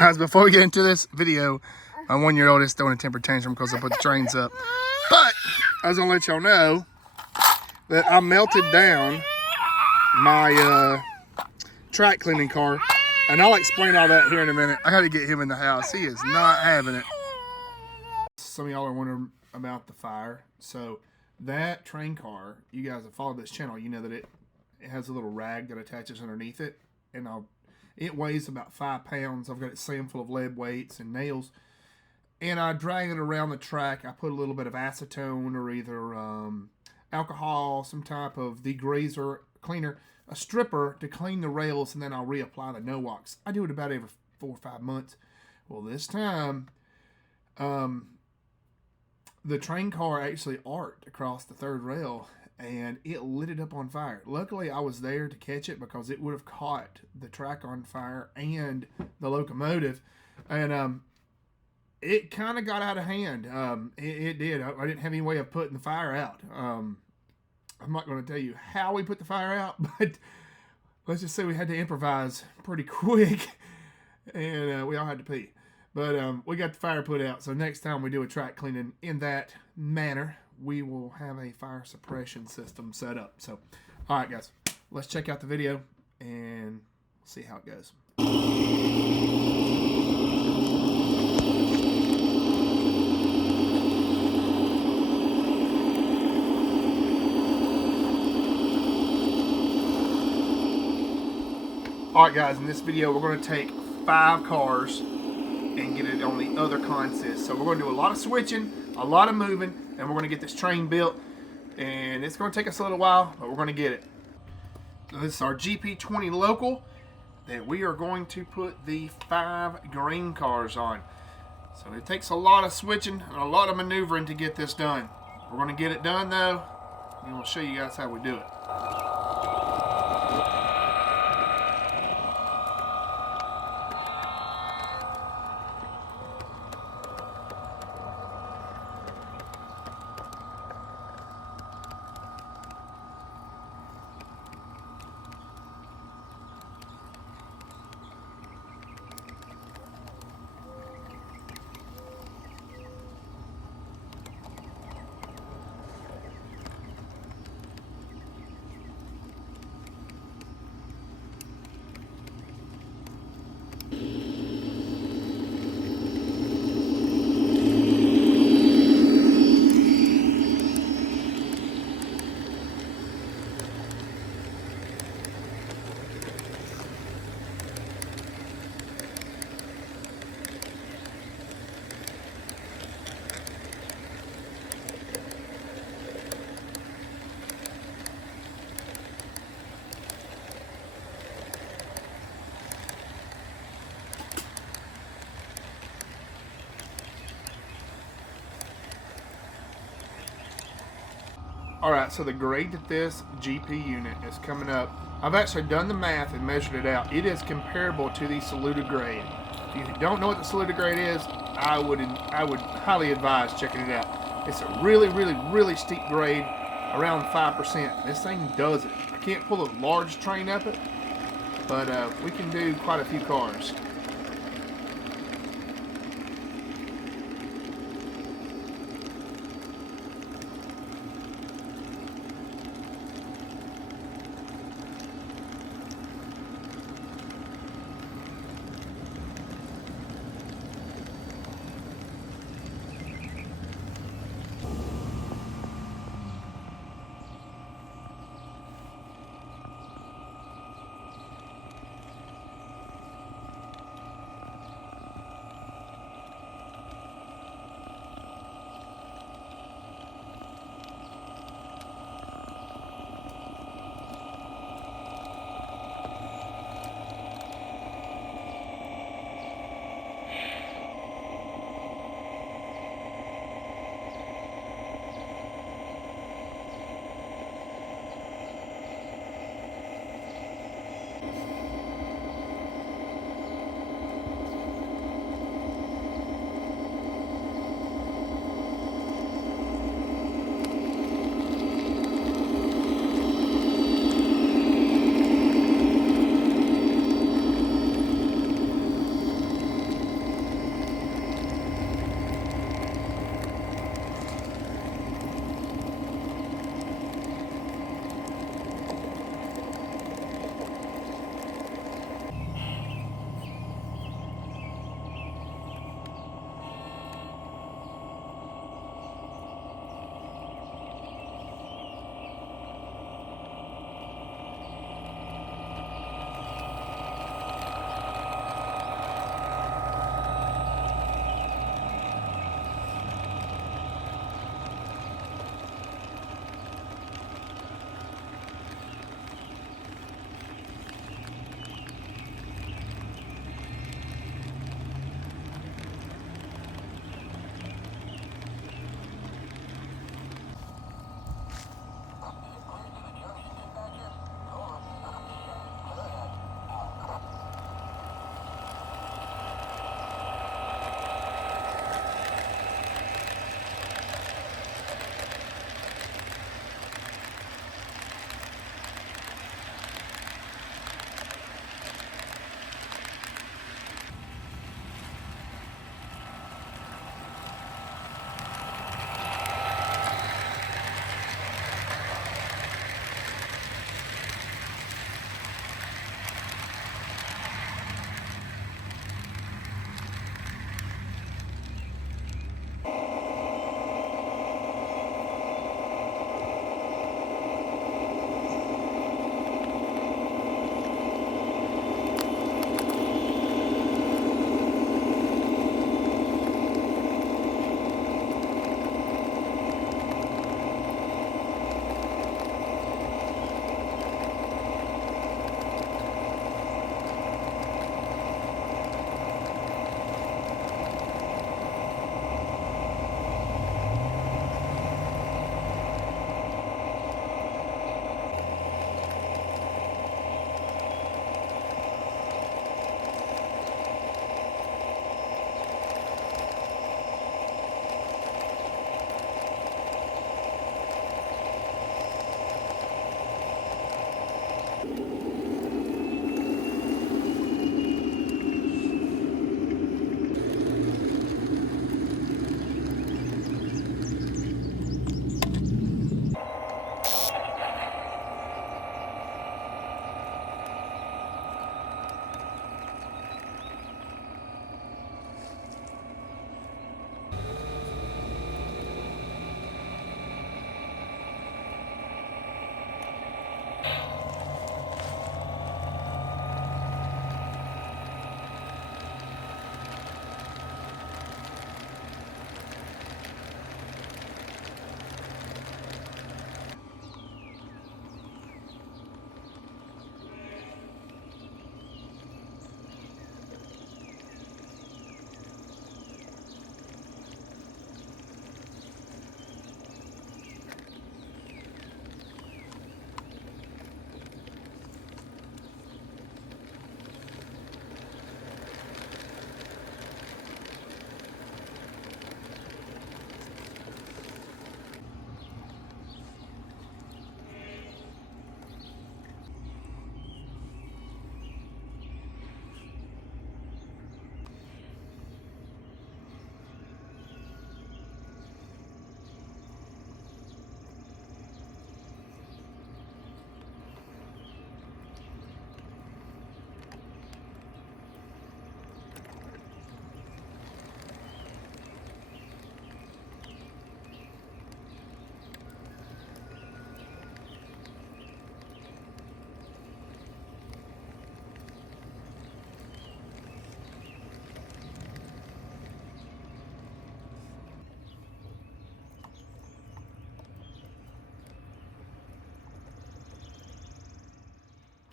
Guys, before we get into this video, my 1-year-old is throwing a temper tantrum because I put the trains up. But I was gonna let y'all know that I melted down my track cleaning car, and I'll explain all that here in a minute. I got to get him in the house. He is not having it. Some of y'all are wondering about the fire. So that train car, you guys have followed this channel, you know that it has a little rag that attaches underneath it, and it weighs about 5 pounds. I've got it slammed full of lead weights and nails, and I drag it around the track. I put a little bit of acetone or either alcohol, some type of degreaser, cleaner, a stripper to clean the rails, and then I'll reapply the no-wax. I do it about every 4 or 5 months. Well, this time, the train car actually arced across the third rail, and it lit it up on fire. Luckily, I was there to catch it because it would have caught the track on fire and the locomotive, and it kind of got out of hand. It did. I didn't have any way of putting the fire out. I'm not going to tell you how we put the fire out, but let's just say we had to improvise pretty quick, and we all had to pee. But we got the fire put out, so next time we do a track cleaning in that manner, we will have a fire suppression system set up. So, all right, guys, let's check out the video and see how it goes. All right, guys, in this video, we're going to take 5 cars and get it on the other consist. So we're going to do a lot of switching, a lot of moving, and we're going to get this train built. And it's going to take us a little while, but we're going to get it. So this is our GP20 local that we are going to put the 5 green cars on. So it takes a lot of switching and a lot of maneuvering to get this done. We're going to get it done though, and we'll show you guys how we do it. Alright, so the grade that this GP unit is coming up, I've actually done the math and measured it out. It is comparable to the Saluda grade. If you don't know what the Saluda grade is, I would highly advise checking it out. It's a really, really, really steep grade, around 5%. This thing does it. I can't pull a large train up it, but we can do quite a few cars.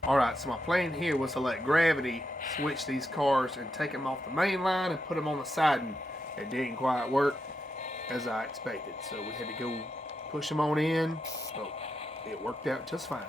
Alright, so my plan here was to let gravity switch these cars and take them off the main line and put them on the siding. It didn't quite work as I expected, so we had to go push them on in, but it worked out just fine.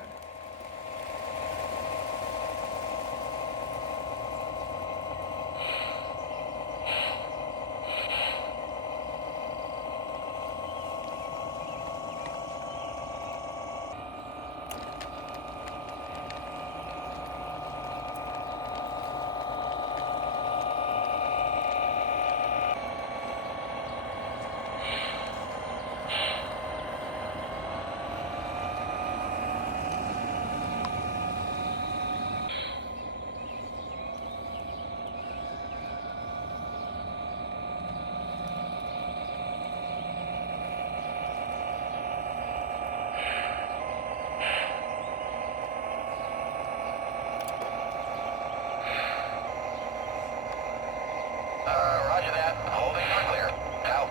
Roger that. Holding for clear. Out.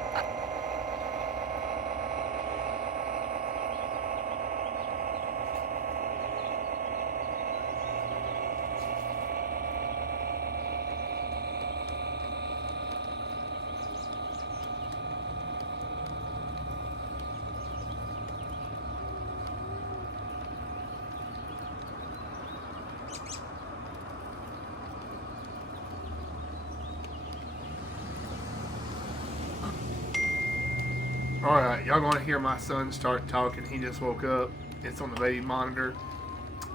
Alright, y'all gonna hear my son start talking. He just woke up. It's on the baby monitor.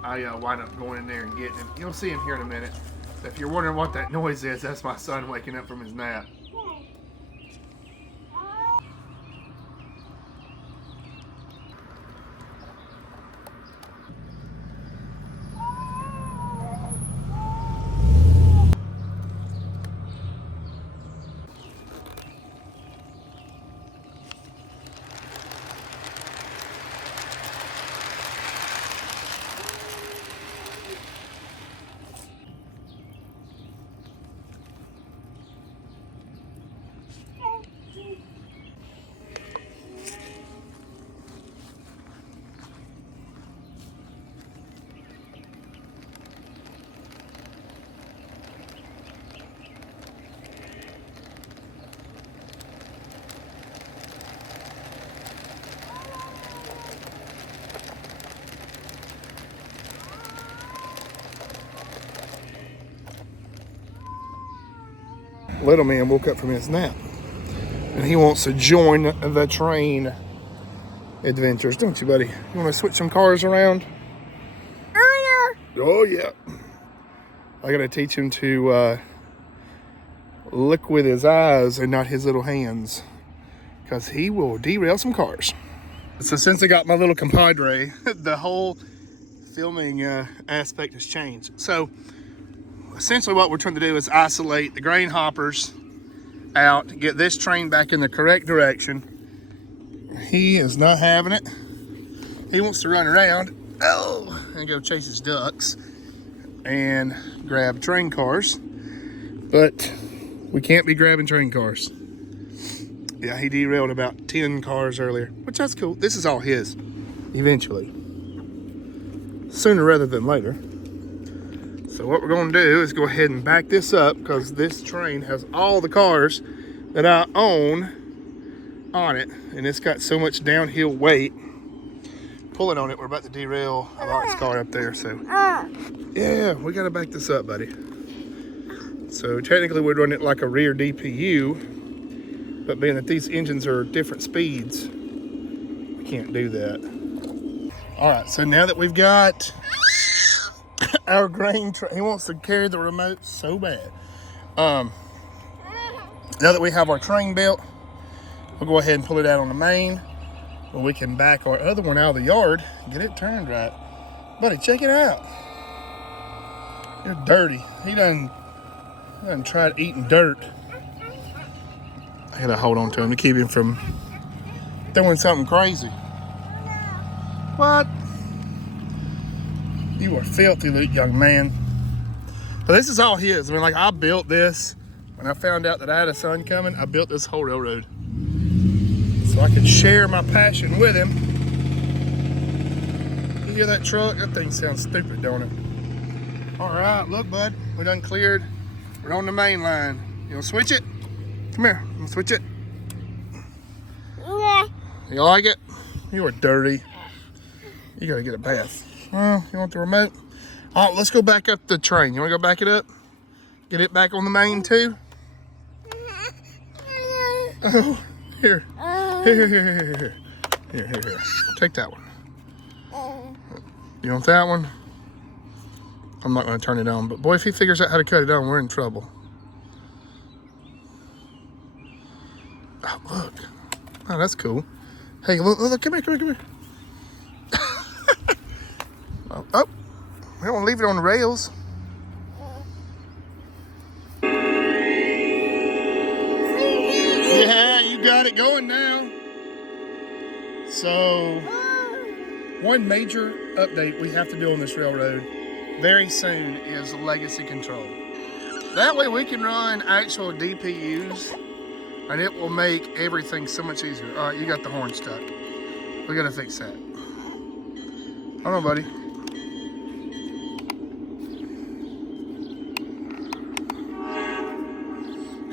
I wind up going in there and getting him. You'll see him here in a minute. If you're wondering what that noise is, that's my son waking up from his nap. Little man woke up from his nap and he wants to join the train adventures, don't you, buddy? You want to switch some cars around? Oh yeah. I gotta teach him to look with his eyes and not his little hands, because he will derail some cars. So since I got my little compadre, the whole filming aspect has changed. So essentially what we're trying to do is isolate the grain hoppers out, get this train back in the correct direction. He is not having it. He wants to run around, and go chase his ducks and grab train cars, but we can't be grabbing train cars. Yeah, he derailed about 10 cars earlier, which that's cool. This is all his, eventually. Sooner rather than later. So what we're gonna do is go ahead and back this up, because this train has all the cars that I own on it, and it's got so much downhill weight. Pulling on it, we're about to derail a box car up there, so. Yeah, we gotta back this up, buddy. So technically we'd run it like a rear DPU, but being that these engines are different speeds, we can't do that. All right, so now that we've got our grain train, he wants to carry the remote so bad. Now that we have our train built, we'll go ahead and pull it out on the main, where we can back our other one out of the yard and get it turned right. Buddy, check it out. You're dirty. He done tried eating dirt. I gotta hold on to him to keep him from doing something crazy. What? You are filthy, young man. But this is all his. I mean, like, I built this. When I found out that I had a son coming, I built this whole railroad so I could share my passion with him. You hear that truck? That thing sounds stupid, don't it? All right, look, bud, we done cleared. We're on the main line. You wanna switch it? Come here, I'm gonna switch it. You like it? You are dirty. You gotta get a bath. Well, you want the remote? All right, let's go back up the train. You wanna go back it up? Get it back on the main too? Oh, here. Here. Take that one. You want that one? I'm not gonna turn it on, but boy, if he figures out how to cut it on, we're in trouble. Oh, look. Oh, that's cool. Hey, look, come here. Oh, we don't want to leave it on the rails. Yeah, you got it going now. So, one major update we have to do on this railroad very soon is legacy control. That way we can run actual DPUs and it will make everything so much easier. All right, you got the horn stuck. We gotta fix that. Hold on, buddy.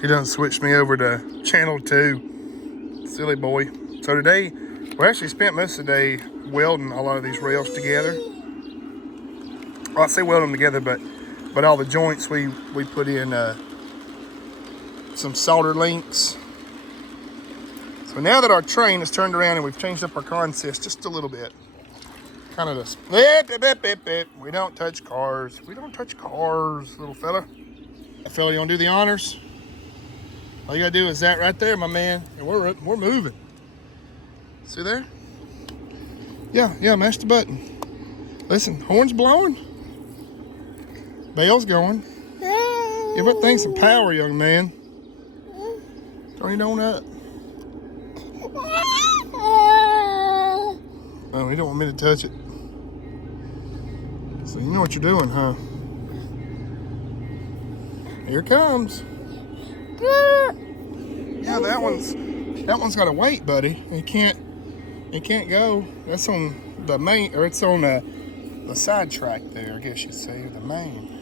He done switched me over to channel 2. Silly boy. So today, we actually spent most of the day welding a lot of these rails together. Well, I say weld them together, but all the joints we put in some solder links. So now that our train is turned around and we've changed up our consist just a little bit, kind of this, we don't touch cars. We don't touch cars, little fella. That fella, you want to do the honors? All you gotta do is that right there, my man, and we're moving. See there? Yeah, mash the button. Listen, horn's blowing. Bell's going. Give that thing some power, young man. Turn it on up. Oh, you don't want me to touch it. So you know what you're doing, huh? Here it comes. Yeah, that one's got to wait, buddy. It can't go. That's on the main, or it's on the side track there, I guess you'd say, or the main.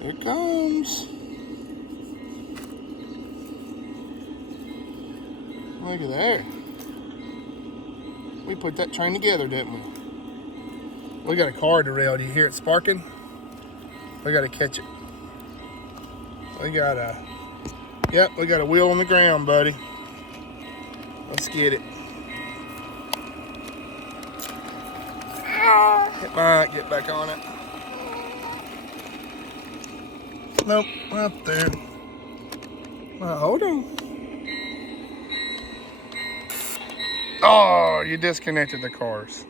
Here it comes. Look at there. We put that train together, didn't we? We got a car derailed. Do you hear it sparking? We got to catch it. We got a wheel on the ground, buddy. Let's get it. It might get back on it. Nope, not there. Hold on. Oh, you disconnected the cars.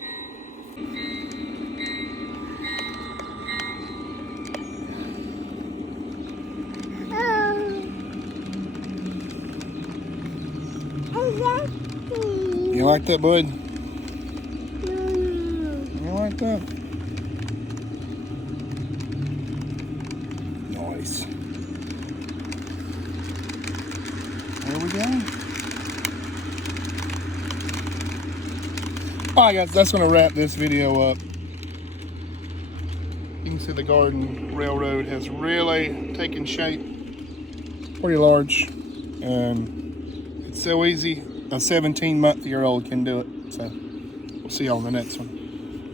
You like that, bud? You like that? Nice. There we go. All right, guys, that's going to wrap this video up. You can see the garden railroad has really taken shape. Pretty large. It's so easy. A 17-month-year-old can do it. So we'll see y'all on the next one.